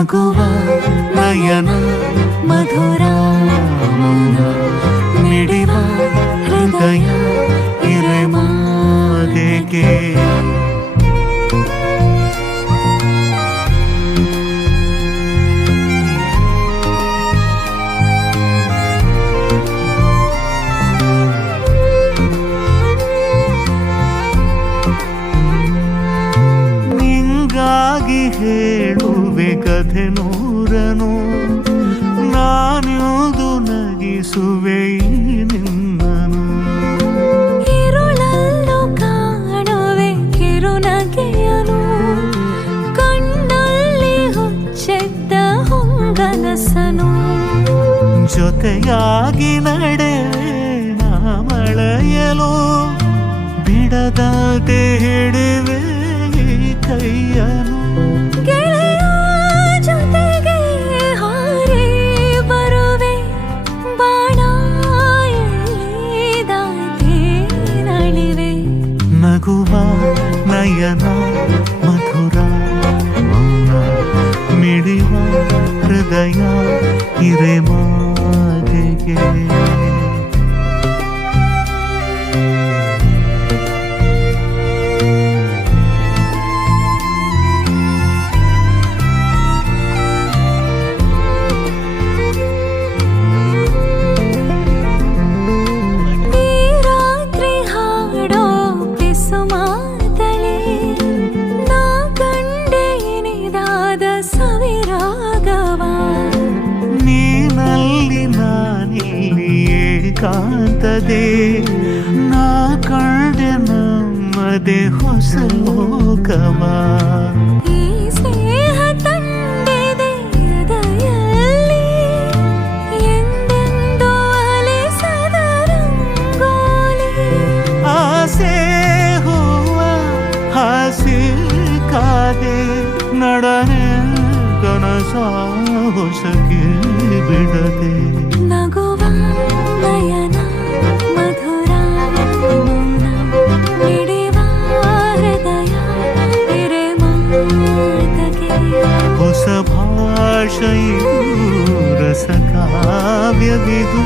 నగువ నయనా. ಅರಸನು ಜೊತೆಯಾಗಿ ನಡೆವೇಣ ಮಳೆಯಲು ಬಿಡದಂತೆ ಹಿಡಿವೆ ಕೈಯನು ನಗುವ ನಯನಾ ದಯಾ ಹಿರೇ ಮಾತೆಗೆ ಸಾಹಸಕ್ಕೆ ಬಿಡದೆ. ನಗುವ ನಯನ ಮಧುರ ಮೌನ ಹಿಡಿವ ಹೃದಯ ತೆರೆ ಮಾತಗೆ ಹೊಸ ಭಾಷೆಯು ರಸಕಾವ್ಯವಿದು.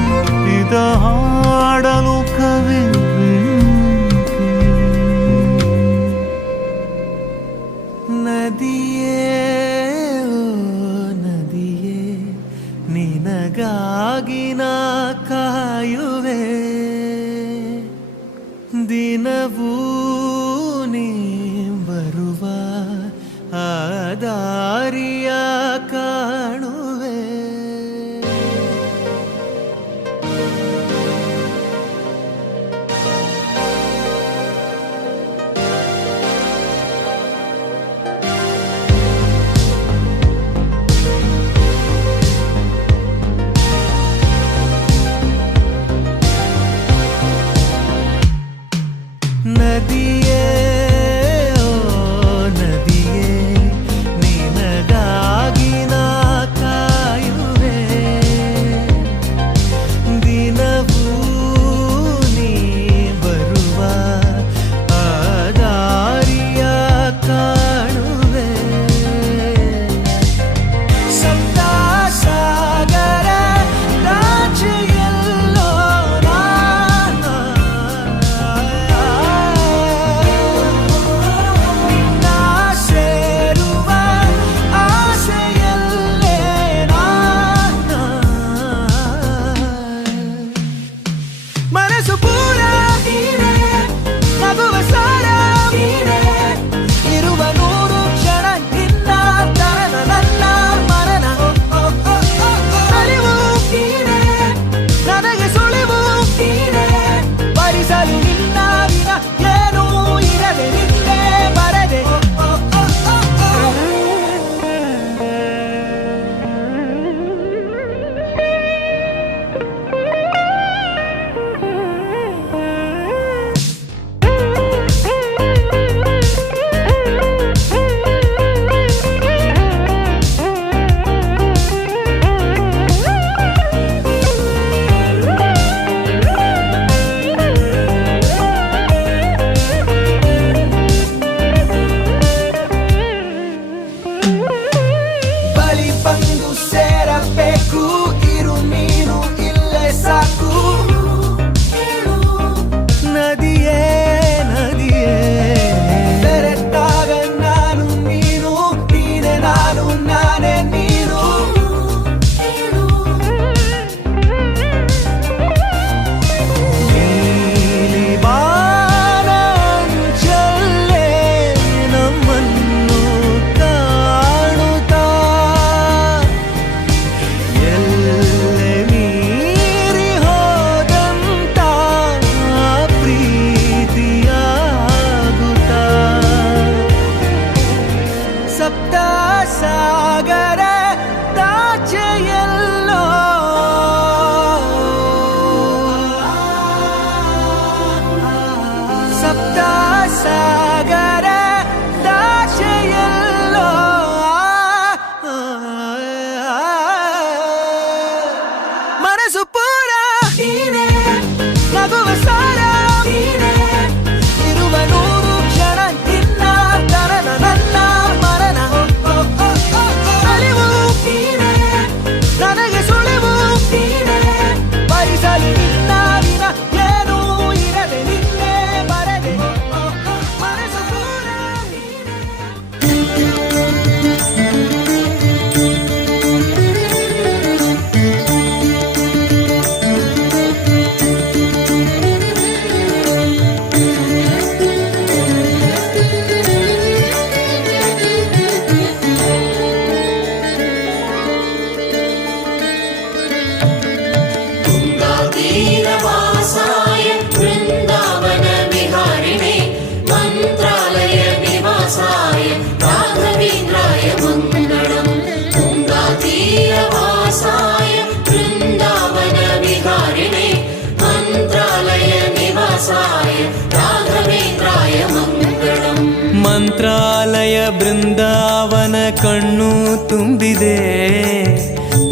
ಮಂತ್ರಾಲಯ ಬೃಂದಾವನ ಕಣ್ಣು ತುಂಬಿದೆ.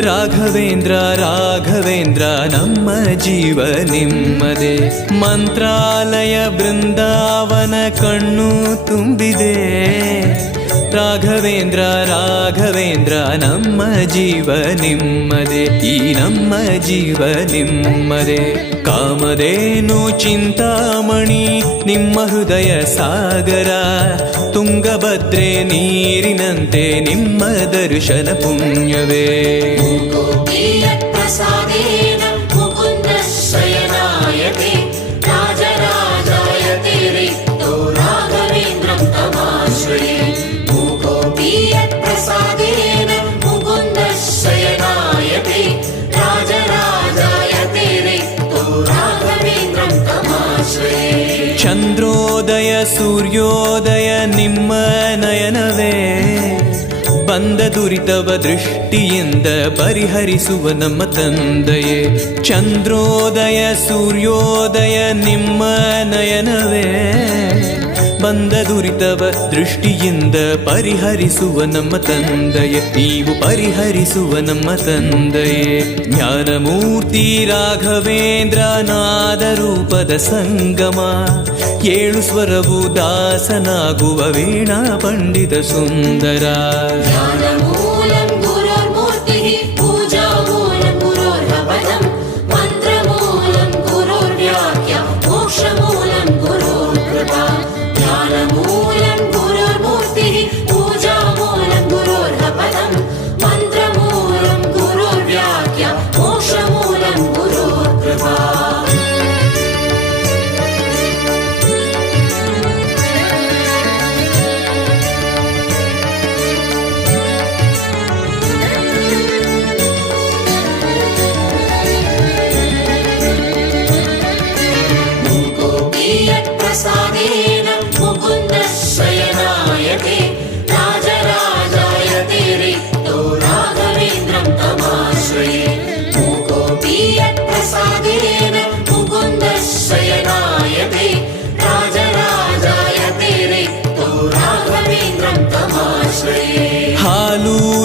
ರಾಘವೇಂದ್ರ ರಾಘವೇಂದ್ರ ನಮ್ಮ ಜೀವ ನಿಮ್ಮದೆ. ಮಂತ್ರಾಲಯ ಬೃಂದಾವನ ಕಣ್ಣು ತುಂಬಿದೆ. ರಾಘವೇಂದ್ರ ರಾಘವೇಂದ್ರ, ನಮ್ಮ ಜೀವ ನಿಮ್ಮದೆ, ಈ ನಮ್ಮ ಜೀವ ನಿಮ್ಮದೆ. ಕಾಮದೇನು ಚಿಂತಾಮಣಿ, ನಿಮ್ಮ ಹೃದಯ ಸಾಗರ, ತುಂಗಭದ್ರೆ ನೀರಿನಂತೆ ನಿಮ್ಮ ದರ್ಶನ ಪುಣ್ಯವೇ. ಪ್ರಸಾದೇ ಸೂರ್ಯೋದಯ ನಿಮ್ಮ ನಯನವೇ. ಬಂದ ದುರಿತವ ದೃಷ್ಟಿಯಿಂದ ಪರಿಹರಿಸುವ ನಮ್ಮ ತಂದೆಯೇ. ಚಂದ್ರೋದಯ ಸೂರ್ಯೋದಯ ನಿಮ್ಮ ನಯನವೇ. ಬಂದ ದುರಿತವ ದೃಷ್ಟಿಯಿಂದ ಪರಿಹರಿಸುವ ನಮ್ಮ ತಂದೆಯೇ. ನೀವು ಪರಿಹರಿಸುವ ನಮ್ಮ ತಂದೆಯೇ. ಜ್ಞಾನಮೂರ್ತಿ ರಾಘವೇಂದ್ರ ನಾದ ರೂಪದ ಸಂಗಮ. ಏಳು ಸ್ವರವು ದಾಸನಾಗುವ ವೀಣಾ ಪಂಡಿತ ಸುಂದರ.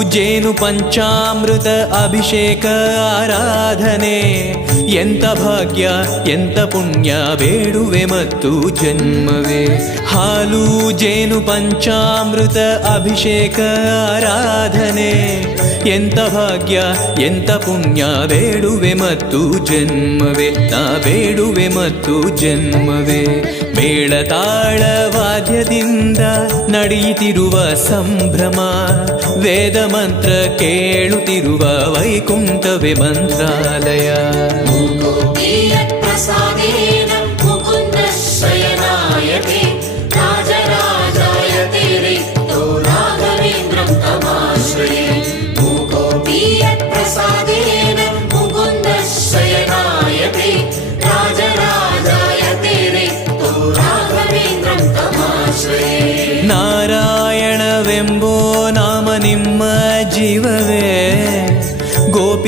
ಹಾಲು ಜೇನು ಪಂಚಾಮೃತ ಅಭಿಷೇಕ ಆರಾಧನೆ? ಎಂತ ಭಾಗ್ಯ ಎಂತ ಪುಣ್ಯ, ಬೇಡುವೆ ಮತ್ತು ಜನ್ಮವೇ? ಹಾಲು, ಜೇನು, ಪಂಚಾಮೃತ ಅಭಿಷೇಕ ಆರಾಧನೆ? ಎಂತ ಭಾಗ್ಯ ಎಂತ ಪುಣ್ಯ, ಬೇಡುವೆ ಮತ್ತು ಜನ್ಮವೇ? ನಾ ಬೇಡುವೆ ಮತ್ತು ಜನ್ಮವೇ? ಮೇಳ ತಾಳ ವಾದ್ಯದಿಂದ ನಡೆಯುತ್ತಿರುವ ಸಂಭ್ರಮ ವೇದ ಮಂತ್ರ ಕೇಳುತ್ತಿರುವ ವೈಕುಂಠವೇ ಮಂತ್ರಾಲಯ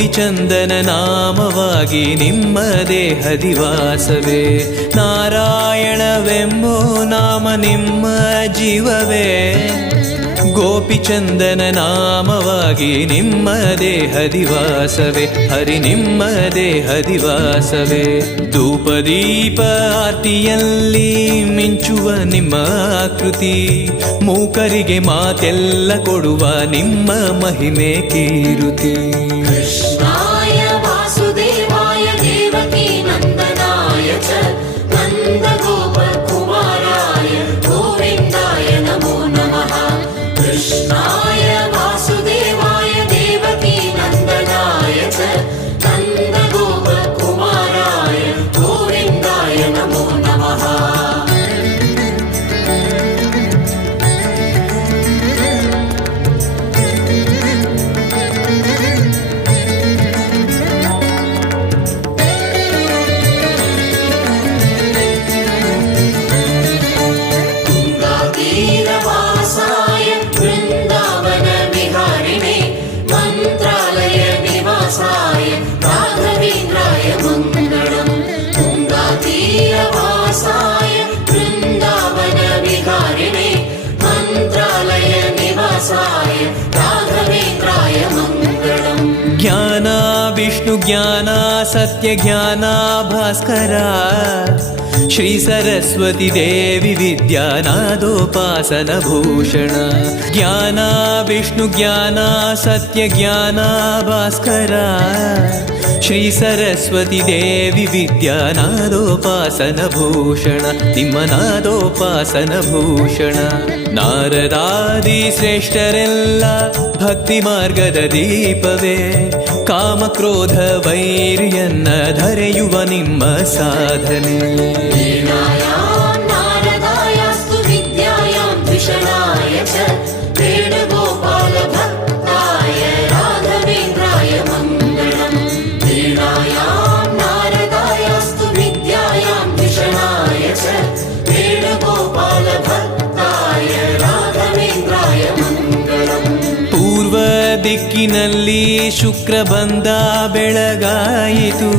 ಗೋಪಿಚಂದನ ನಾಮವಾಗಿ ನಿಮ್ಮ ದೇಹದಿವಾಸವೇ ನಾರಾಯಣವೆಂಬೋ ನಾಮ ನಿಮ್ಮ ಜೀವವೇ. ಗೋಪಿಚಂದನ ನಾಮವಾಗಿ ನಿಮ್ಮ ದೇಹದಿವಾಸವೇ ಹರಿ ನಿಮ್ಮ ದೇಹದಿವಾಸವೇ ಧೂಪದೀಪ ಆರ್ತಿಯಲ್ಲಿ ಮಿಂಚುವ ನಿಮ್ಮ ಆಕೃತಿ ಮೂಕರಿಗೆ ಮಾತೆಲ್ಲ ಕೊಡುವ ನಿಮ್ಮ ಮಹಿಮೆ ಕೀರುತಿ. सत्य सत्यज्ञाना भास्करा ಶ್ರೀ ಸರಸ್ವತಿ ದೇವಿ ವಿದ್ಯಾನಾದೋಪಾಸನ ಭೂಷಣ. ಜ್ಞಾನ ವಿಷ್ಣು, ಜ್ಞಾನ ಸತ್ಯ, ಜ್ಞಾನ ಭಾಸ್ಕರ. ಶ್ರೀ ಸರಸ್ವತಿ ದೇವಿ ವಿದ್ಯಾನಾದೋಪಾಸನ ಭೂಷಣ. ನಿಮ್ಮನಾದೋಪಾಸನ ಭೂಷಣ. ನಾರದಾದಿ ಶ್ರೇಷ್ಠರೆಲ್ಲ ಭಕ್ತಿ ಮಾರ್ಗದ ದೀಪವೇ. ಕಾಮಕ್ರೋಧ ವೈರ್ಯನ್ನ ಧರೆಯುವ ನಿಮ್ಮ ಸಾಧನೆ. Sinai. ದಿಕ್ಕಿನಲ್ಲಿ ಶುಕ್ರ ಬಂದ ಬೆಳಗಾಯಿತು.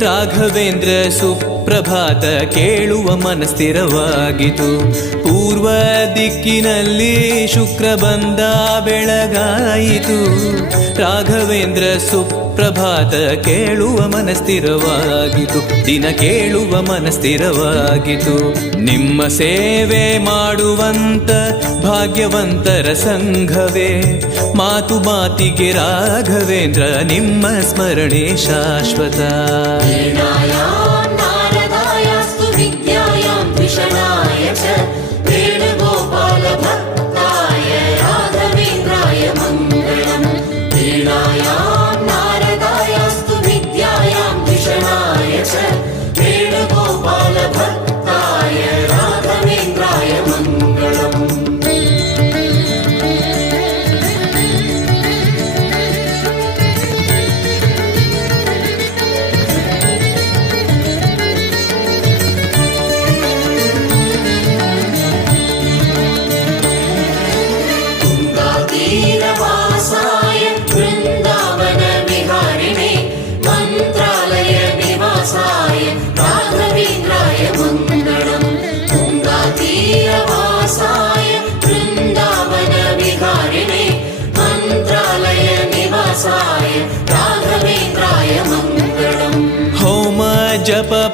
ರಾಘವೇಂದ್ರ ಸುಪ್ರಭಾತ ಕೇಳುವ ಮನಸ್ಥಿರವಾಗಿತು. ಪೂರ್ವ ದಿಕ್ಕಿನಲ್ಲಿ ಶುಕ್ರ ಬಂದ ಬೆಳಗಾಯಿತು. ರಾಘವೇಂದ್ರ ಸುಪ್ರಭಾತ ಕೇಳುವ ಮನಸ್ಥಿರವಾಗಿತು, ದಿನ ಕೇಳುವ ಮನಸ್ಥಿರವಾಗಿತು. ನಿಮ್ಮ ಸೇವೆ ಮಾಡುವಂತ ಭಾಗ್ಯವಂತರ ಸಂಘವೇ, ಮಾತು ಮಾತಿಗೆ ರಾಘವೇಂದ್ರ ನಿಮ್ಮ ಸ್ಮರಣೆ ಶಾಶ್ವತ.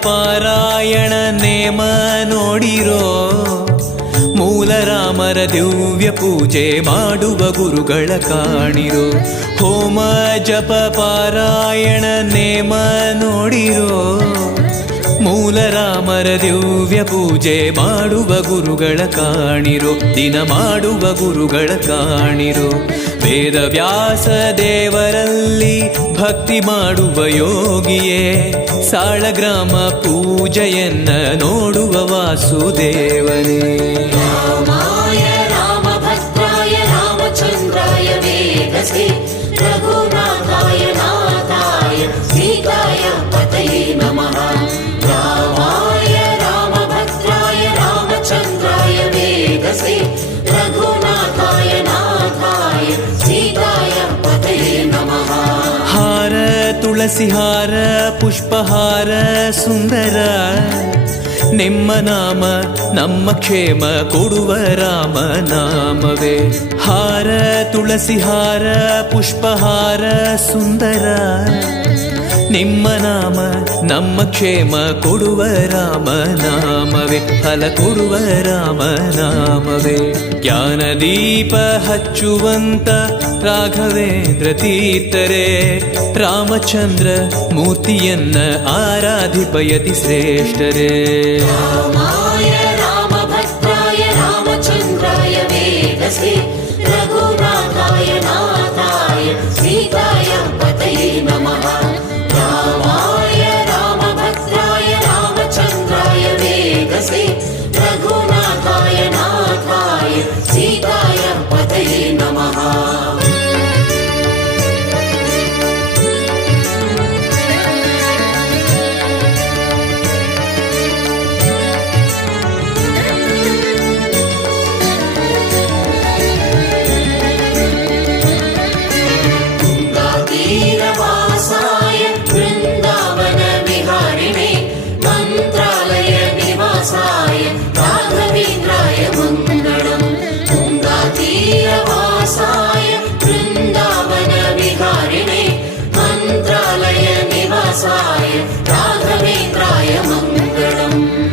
ಪಾರಾಯಣ ನೇಮ ನೋಡಿರೋ ಮೂಲರಾಮರ ದಿವ್ಯ ಪೂಜೆ ಮಾಡುವ ಗುರುಗಳ ಕಾಣಿರೋ. ಹೋಮ ಜಪ ಪಾರಾಯಣ ನೇಮ ನೋಡಿರೋ ಮೂಲರಾಮರ ದಿವ್ಯ ಪೂಜೆ ಮಾಡುವ ಗುರುಗಳ ಕಾಣಿರು, ದಿನ ಮಾಡುವ ಗುರುಗಳ ಕಾಣಿರು. ವೇದ ವ್ಯಾಸ ದೇವರಲ್ಲಿ ಭಕ್ತಿ ಮಾಡುವ ಯೋಗಿಯೇ ಸಾಳಗ್ರಾಮ ಪೂಜೆಯನ್ನ ನೋಡುವ ವಾಸುದೇವನೇ. ರಾಮಚಂದ್ರಾಯ ತುಳಸಿ ಹಾರ ಪುಷ್ಪಹಾರ, ಸುಂದರ. ನಿಮ್ಮ ನಾಮ, ನಮ್ಮ ಕ್ಷೇಮ ಕೊಡುವ ರಾಮ ನಾಮವೇ. ಹಾರ, ತುಳಸಿ ಹಾರ, ಪುಷ್ಪಹಾರ, ಸುಂದರ. ನಿಮ್ಮ ನಾಮ, ನಮ್ಮ ಕ್ಷೇಮ ಕೊಡುವ ರಾಮ ನಾಮವೇ ಫಲ ಕೊಡುವ ರಾಮ ನಾಮವೇ ಜ್ಞಾನದೀಪ ಹಚ್ಚುವಂತ ರಾಘವೇಂದ್ರ ತೀರ್ಥರೇ. ರಾಮಚಂದ್ರ ಮೂರ್ತಿಯನ್ನ ಆರಾಧಿಪಯತಿ ಶ್ರೇಷ್ಠರೇ.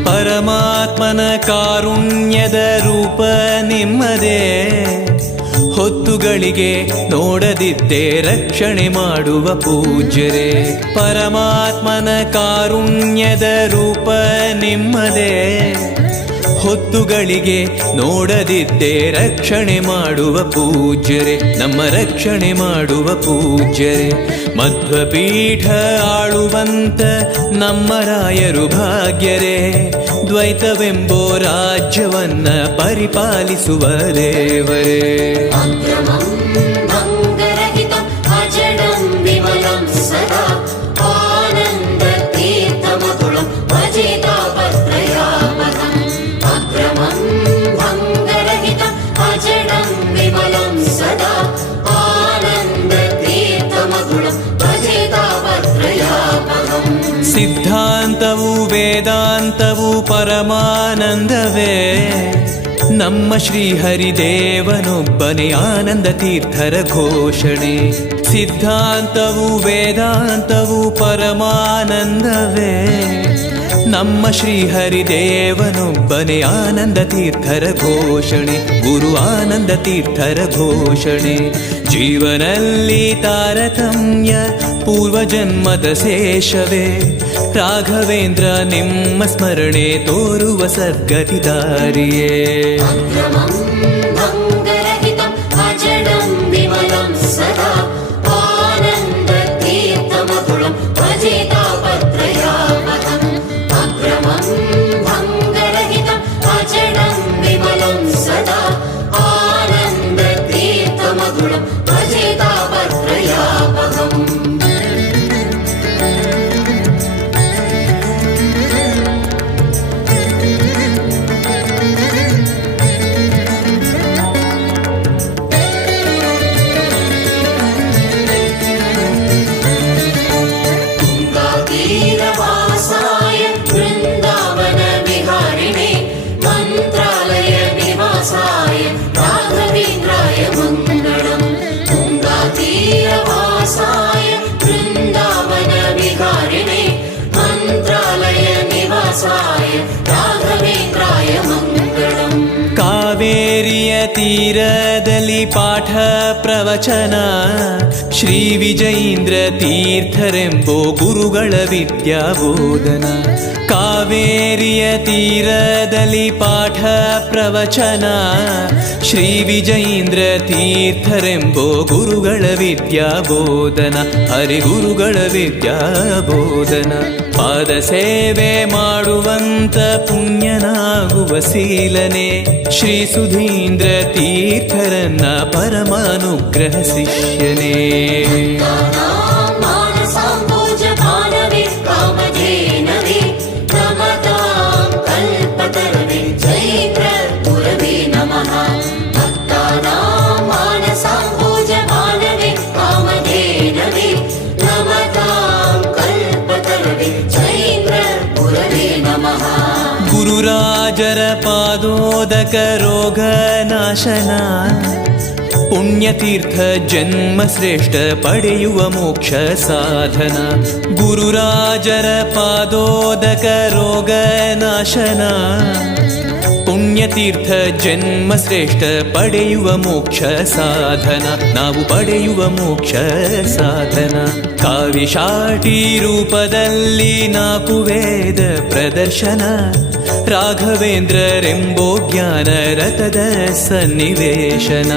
ಪರಮಾತ್ಮನ ಕಾರುಣ್ಯದ ರೂಪ ನಿಮ್ಮದೇ ಹೊತ್ತುಗಳಿಗೆ ನೋಡದಿದ್ದೆ ರಕ್ಷಣೆ ಮಾಡುವ ಪೂಜ್ಯರೇ. ಪರಮಾತ್ಮನ ಕಾರುಣ್ಯದ ರೂಪ ನಿಮ್ಮದೇ ಹೊತ್ತುಗಳಿಗೆ ನೋಡದಿದ್ದೆ ರಕ್ಷಣೆ ಮಾಡುವ ಪೂಜ್ಯರೆ, ನಮ್ಮ ರಕ್ಷಣೆ ಮಾಡುವ ಪೂಜ್ಯರೆ. ಮಧ್ವಪೀಠ ಆಳುವಂತ ನಮ್ಮ ರಾಯರು ಭಾಗ್ಯರೇ, ದ್ವೈತವೆಂಬೋ ರಾಜ್ಯವನ್ನ ಪರಿಪಾಲಿಸುವ ದೇವರೇ. ಪರಮಾನಂದವೇ. ನಮ್ಮ ಶ್ರೀಹರಿದೇವನೊಬ್ಬನೇ ಆನಂದ ತೀರ್ಥರ ಘೋಷಣೆ. ಸಿದ್ಧಾಂತವು ವೇದಾಂತವು ಪರಮಾನಂದವೇ. ನಮ್ಮ ಶ್ರೀಹರಿದೇವನೊಬ್ಬನೇ ಆನಂದ ತೀರ್ಥರ ಘೋಷಣೆ. ಗುರು ಆನಂದ ತೀರ್ಥರ ಘೋಷಣೆ. ಜೀವನಲ್ಲಿ ತಾರತಮ್ಯ ಪೂರ್ವಜನ್ಮದ ಶೇಷವೇ. ರಾಘವೇಂದ್ರ ನಿಮ್ಮ ಸ್ಮರಣೆ ತೋರುವ ಸದ್ಗತಿ ದಾರಿಯೇ ತೀರದಲ್ಲಿ ಪಾಠ ಪ್ರವಚನ. ಶ್ರೀ ವಿಜಯೀಂದ್ರ ತೀರ್ಥರೆಂಬೋ ಗುರುಗಳ ವಿದ್ಯಾಬೋಧನ. ಕಾವೇರಿಯ ತೀರದಲ್ಲಿ ಪಾಠ ಪ್ರವಚನ. ಶ್ರೀ ವಿಜಯೀಂದ್ರ ತೀರ್ಥರೆಂಬೋ ಗುರುಗಳ ವಿದ್ಯಾಬೋಧನ. ಹರಿಗುರುಗಳ ವಿದ್ಯಾಬೋಧನ. ಪಾದ ಸೇವೆ ಮಾಡುವಂತ ಪುಣ್ಯನಾಗುವ ಶೀಲನೆ ಶ್ರೀ ಸುಧೀಂದ್ರ ತೀರ್ಥರನ್ನ ಪರಮಾನುಗ್ರಹ ಶಿಷ್ಯನೇ ಗುರುರಾಜರ ಪಾದೋದಕ ರೋಗ ನಾಶನ ಪುಣ್ಯತೀರ್ಥ ಜನ್ಮ ಶ್ರೇಷ್ಠ ಪಡೆಯುವ ಮೋಕ್ಷ ಸಾಧನ. ಗುರುರಾಜರ ಪಾದೋದಕ ರೋಗ ನಾಶನ ಪುಣ್ಯತೀರ್ಥ ಜನ್ಮ ಶ್ರೇಷ್ಠ ಪಡೆಯುವ ಮೋಕ್ಷ ಸಾಧನ. ನಾವು ಪಡೆಯುವ ಮೋಕ್ಷ ಸಾಧನ. ಕಾವಿಶಾಟಿ ರೂಪದಲ್ಲಿ ನಾಲ್ಕು ವೇದ ಪ್ರದರ್ಶನ. ರಾಘವೇಂದ್ರರೆಂಬೋ ಜ್ಞಾನ ರಥದ ಸನ್ನಿವೇಶನ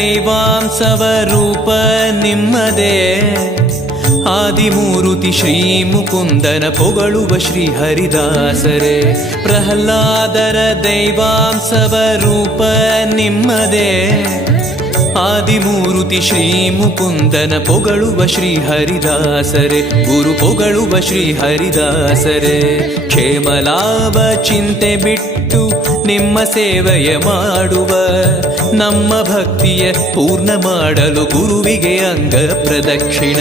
ದೈವಾಂಸವ ರೂಪ ನಿಮ್ಮದೇ. ಆದಿಮೂರುತಿ ಶ್ರೀ ಮುಕುಂದನ ಪೊಗಳುವ ಶ್ರೀ ಹರಿದಾಸರೇ. ಪ್ರಹ್ಲಾದರ ದೈವಾಂಸವ ರೂಪ ನಿಮ್ಮದೇ. ಆದಿಮೂರುತಿ ಶ್ರೀ ಮುಕುಂದನ ಪೊಗಳುವ ಶ್ರೀ ಹರಿದಾಸರೆ. ಗುರು ಪೊಗಳುವ ಶ್ರೀ ಹರಿದಾಸರೆ. ಕ್ಷೇಮಲಾಭ ಚಿಂತೆ ಬಿಟ್ಟು ನಿಮ್ಮ ಸೇವೆಯ ಮಾಡುವ ನಮ್ಮ ಭಕ್ತಿಯ ಪೂರ್ಣ ಮಾಡಲು ಗುರುವಿಗೆ ಅಂಗ ಪ್ರದಕ್ಷಿಣ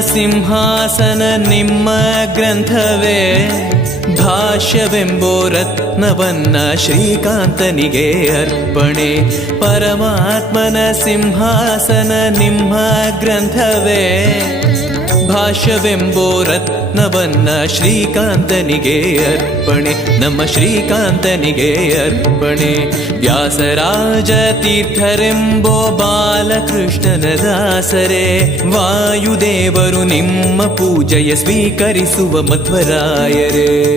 ಸಿಂಹಾಸನ ನಿಮ್ಮ ಗ್ರಂಥವೇ. ಭಾಷ್ಯವೆಂಬೋ ರತ್ನವನ್ನ ಶ್ರೀಕಾಂತನಿಗೆ ಅರ್ಪಣೆ. ಪರಮಾತ್ಮನ ಸಿಂಹಾಸನ ನಿಮ್ಮ ಗ್ರಂಥವೇ. ಭಾಷ್ಯವೆಂಬೋ ರತ್ನವನ್ನ ಶ್ರೀಕಾಂತನಿಗೆ ಅರ್ಪಣೆ. ನಮ್ಮ ಶ್ರೀಕಾಂತನಿಗೆ ಅರ್ಪಣೆ. ವ್ಯಾಸರಾಜ ತೀರ್ಥರೆಂಬೋ ಬಾಲಕೃಷ್ಣನ ದಾಸರೇ ವಾಯುದೇವರು ನಿಮ್ಮ ಪೂಜೆಯ ಸ್ವೀಕರಿಸುವ ಮಧ್ವರಾಯರೇ.